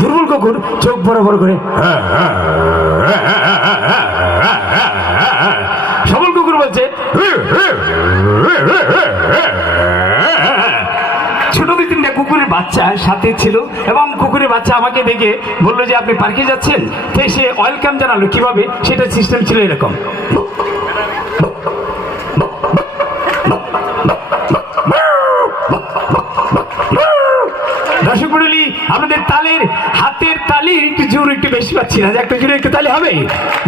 দুর্বল কুকুর চোখ বড় বড় করে, সবল কুকুর বলছে ছোট দুই তিনটা কুকুরের বাচ্চা সাথে ছিল এবং কুকুরের বাচ্চা আমাকে দেখে বললো যে আপনি পার্কে যাচ্ছেন, তো সে ওয়েলকাম জানালো কিভাবে, সেটা সিস্টেম ছিল এরকম। দর্শক মণ্ডলী, আপনাদের তালের হাতের তালির একটু জোর একটু বেশি পাচ্ছি না, একটা জোরে একটু তালি হবে।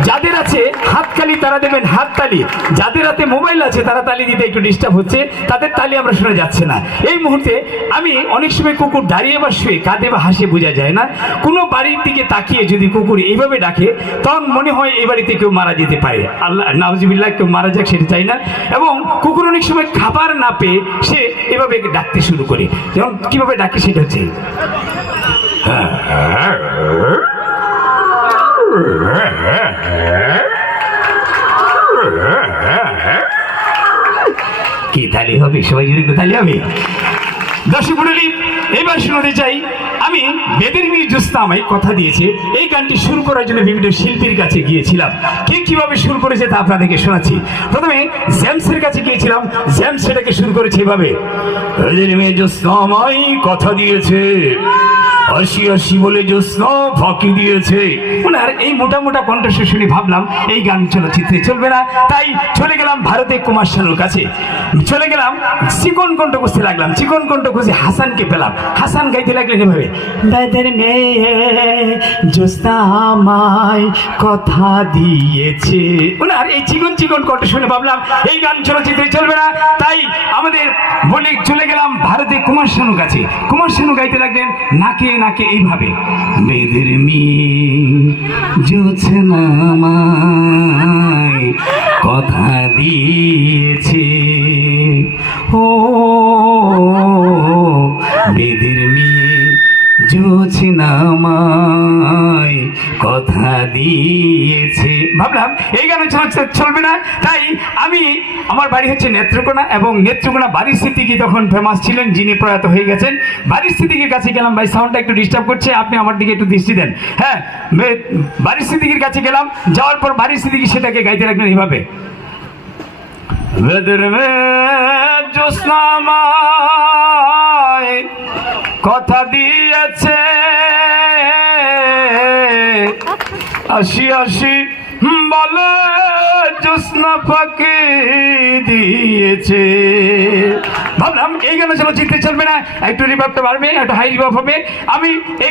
যাদের আছে হাততালি তারা দেবেন হাত তালি, যাদের হাতে মোবাইল আছে তারা তালি দিতে একটু ডিস্টার্ব হচ্ছে, তাদের তালি আমরা শোনা যাচ্ছে না এই মুহূর্তে। আমি অনেক সময় কুকুর দাঁড়িয়ে বা শুয়ে কাঁদে বা হাসে বোঝা যায় না, কোনো বাড়ির দিকে তাকিয়ে যদি কুকুর এইভাবে ডাকে তখন মনে হয় এই বাড়িতে কেউ মারা যেতে পারে, আল্লাহ নাউজুবিল্লাহ, কেউ মারা যাক সেটা চাই না। এবং কুকুর অনেক সময় খাবার না পেয়ে সে এভাবে ডাকতে শুরু করে, যেমন কিভাবে ডাকে সেটা হচ্ছে কি তালি হবে, সবাই যদি তালি হবে। দর্শক মণ্ডলী, এবার শুনতে চাই, আমি বেদের মেয়ে জ্যোৎস্না আমায় কথা দিয়েছে এই গানটি শুরু করার জন্য বিভিন্ন শিল্পীর কাছে গিয়েছিলাম, কে কিভাবে শুরু করেছে তা আপনাদেরকে শোনাচ্ছি। প্রথমে জেমসের কাছে গিয়েছিলাম, জেমস সেটাকে শুরু করেছে এভাবে, বেদের মেয়ে জ্যোৎস্না আমায় কথা দিয়েছে, হাসি হাসি বলে জ্যোৎস্না ফাঁকি দিয়েছে। ওনার এই মোটা মোটা কণ্ঠস্বর শুনে ভাবলাম এই গান চলচ্চিত্রে চলবে না, তাই চলে গেলাম ভারতে কুমার শানুর কাছে, চলে গেলাম চিকন কণ্ঠ খুঁজতে লাগলাম, চিকন কণ্ঠ খুঁজে হাসানকে পেলাম, হাসান গাইতে লাগলেন এভাবে, বেদের মেয়ে জ্যোৎস্না আমায় কথা দিয়েছে। ওনার এই চিকন চিকন কণ্ঠ শুনে ভাবলাম এই গান চলচ্চিত্রে চলবে না, তাই আমাদের বলে চলে গেলাম ভারতে কুমার শানুর কাছে। কুমার শানু গাইতে লাগলেন নাকে নাকে এইভাবে, বেদের মেয়ে জ্যোৎস্না আমায় কথা দিয়েছে, ও বেদের মেয়ে জ্যোৎস্না আমায় কথা দিয়েছে। ভাবলাম এই গান চলবে না, তাই আমি, আমার বাড়ি হচ্ছে নেত্রকোনা এবং নেত্রকোনা বাড়ির সিদ্দিকী তখন ফেমাস ছিলেন, যিনি প্রয়াত হয়ে গেছেন। বাড়ির সিদ্দিকীর কাছে গেলাম, ভাই সাউন্ডটা একটু ডিস্টার্ব করছে, আপনি আমার দিকে একটু দৃষ্টি দেন। হ্যাঁ, বাড়ির সিদ্দিকীর কাছে গেলাম, যাওয়ার পর বাড়ির সিদ্দিকী সেটাকে গাইতে রাখলেন এইভাবে, বেদের মেয়ে জ্যোৎস্না আমায় কথা দিয়েছে, হাসি হাসি বলে জ্যোৎস্না ফাঁকি দিয়েছে। ভাবলাম এই গান চলচ্চিত্রে চলবে না, একটু রিভাবটা বাড়বে, একটু হাই রিভাব হবে। আমি এই